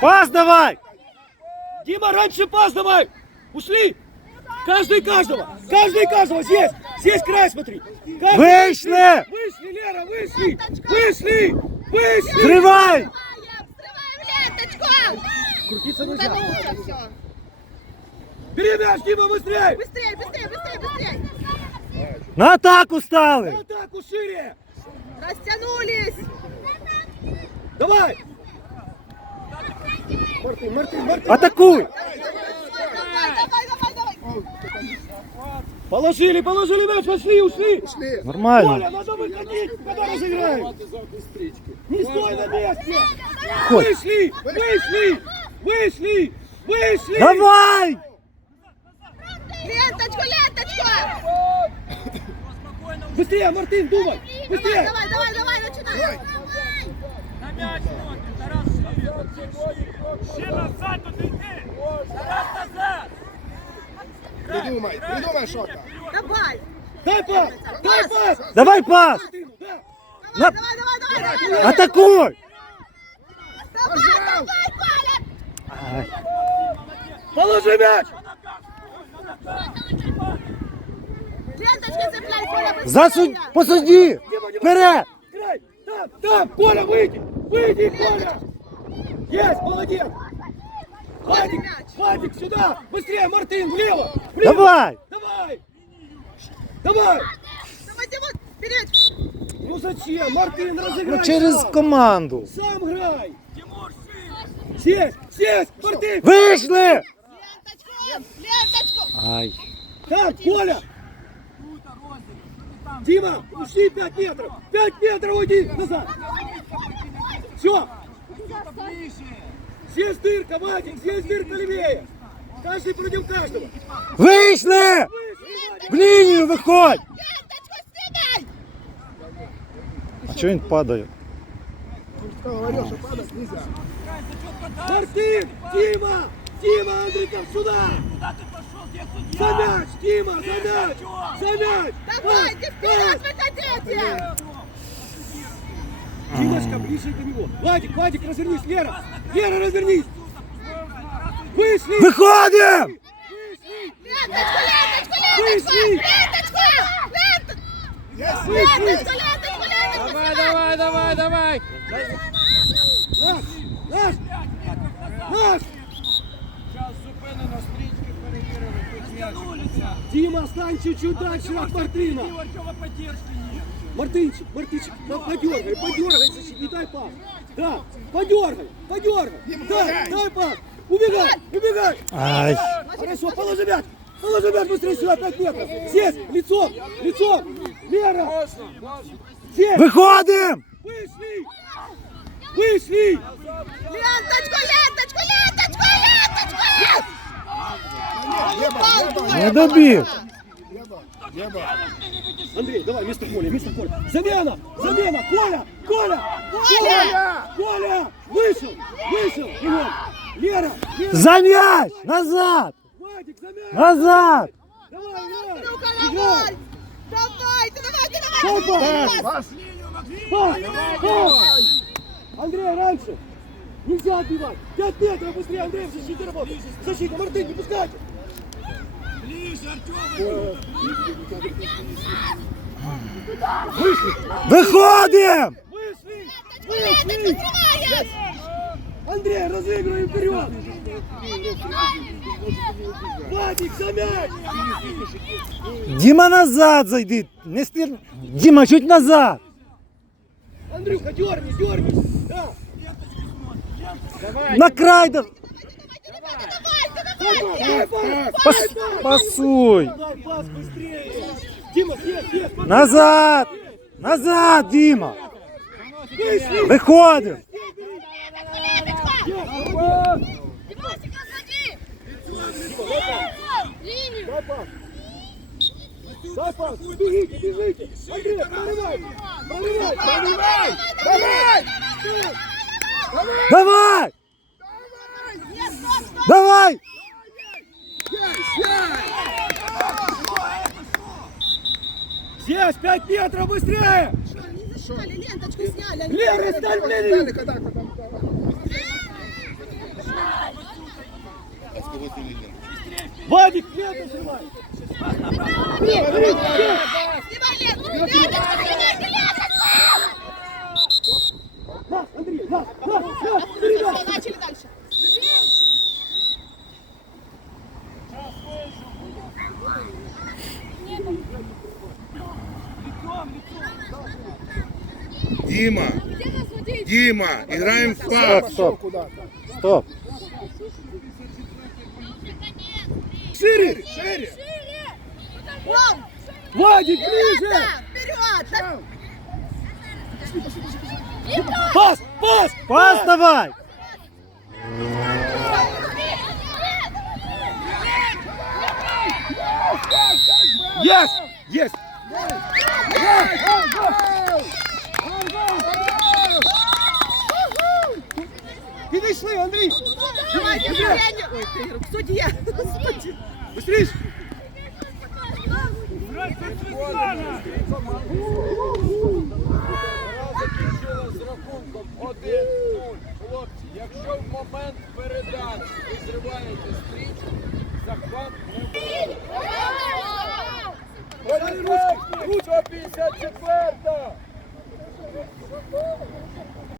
Пас давай! Дима, раньше пас давай! Ушли! Каждый каждого! Каждый каждого! Здесь! Здесь край смотри! Каждый Вышли! Вышли, Лера, вышли! Вышли! Вышли! Ленточку! Крутиться нельзя! Бери мяч, Дима, быстрее! Быстрее, быстрее, быстрее, быстрее! На атаку стали! В атаку шире! Растянулись! Давай! Мартин, Мартин, Мартин! Атакуй! Давай, давай, давай, давай! Положили, положили мяч, пошли, ушли! Нормально. Коля, надо выходить, когда разыграем! Не стой на месте! Вышли! Вышли! Вышли! Вышли! Давай! Ленточку, ленточку! Быстрее, Мартин, думай! Давай, Быстрее! давай, давай, давай, начинай! На м'яч Тарас. Ще назад туди йди. Тарас назад. Придумай, придумай що-то. Давай! Дай пас! Дай пас! Давай пас! Да. Давай, На- давай, давай, давай, давай! Атакуй! Давай, давай, Коля! Ай. Положи мяч! Ленточку цепляй, Коля, быстрее! Засудь! Посуди! Вперед! Играй! Там, там! Коля, выйди! Выйди, Коля! Есть, молодец! Владик. Владик, сюда! Быстрее, Мартин, влево! влево! Давай! Давай! Давай! Давай, Димон, вперед! Ну зачем? Мартин, разыграй Ну через сам! команду. Сам грай! Сесть! Сесть! Мартин! Вийшли! Ленточку! Ленточку! Ай. Так, Коля! Дима, ушли 5 метров! 5 метров уйди назад! Все! Здесь дырка, Вадик, здесь дырка левее! Каждый против каждого! Вийшли! В лінію виходь! Ленточку снимай! А чого він падає? Говорю, що падати нельзя. Мартин! Дима! Дима, Андриков, сюда! Куда ты пошел? Где судья? За мяч, Дима, за мяч! За мяч! Давайте Пас, вперед, пас! выходите! Димочка, ближе до него! Вадик, Вадик, развернись! Лера! Лера, развернись! Вышли! Виходимо! Вышли! Ленточку, ленточку, ленточку! Вышли! Ленточку! Лент- Есть, Вышли! Ленточку, ленточку, ленточку! Давай, давай, давай, давай. Наш! Наш! Наш! Сейчас зупинено, стрічки перевірили, тут м'яч. Дима, стань чуть-чуть дальше от Мартина! І Артема поддержки нет. Мартынчик, Мартынчик, да, подергай, подергай, защит- не дай пас. Да, подергай, подергай. Да, дай пас. Убегай, убегай. Ай. Хорошо, положи мяч. Положи мяч быстрее сюда, 5 метров. Здесь, лицом, лицом. Лера. Здесь. Виходимо! Вышли. Вышли. Ленточку, ленточку, ленточку, ленточку! Єба, єба, Не добіг. єба. Андрей, давай, вместо Коля, вместо Коля. Замена, замена, Коля, Коля, Коля, Коля. Вышел, вышел, Егор. Лера, Лера. За м'яч! Назад! Вадик, замена. Назад! Давай! Ну-ка, Играй! давай! Ты давай, ты давай! пас! Пас, Пас! Пас! Андрей, раньше! Нельзя отбивать! Пять метров быстрее, Андрей, в защите работает! Защита, Мартын, не пускайте! Виходимо! Вышли! Ленточку Вышли! срываешь! Андрей, разыгрываем вперед! Вадик, за мяч! Діма назад зайди! Не стір... Діма, чуть назад! Андрюха, дерни, дерни! Да! На край! да- Дай пас! Дай Пас... пас! Пасуй! Дима, Назад! Назад, Діма! Вышли! Виходимо! Дай пас! Давай! Давай! Давай! Здесь, пять метров быстрее! Не зашали, ленточку сняли. они Лера, стань, блин! Вадик, ленту срывай! Снимай ленту! Ленточку снимай, ленточку! На, Андрей, на, на, на, вперед! Все, начали дальше. Дима, Где нас судить? Дима, играем в Стоп, пас. стоп, Куда-то. стоп. Шире, шире! Вон! Вадик, ближе! Вперед! Пас, пас! Пас давай! Есть! Есть! Підійшли, Андрій! Давайте, Женя! Ой, ты, судья! Судья! Быстріше! Гра з рахунком 1-0. Хлопці, якщо в момент передачі ви зриваєте стрічку, захват не буде. Поліцейський, 154!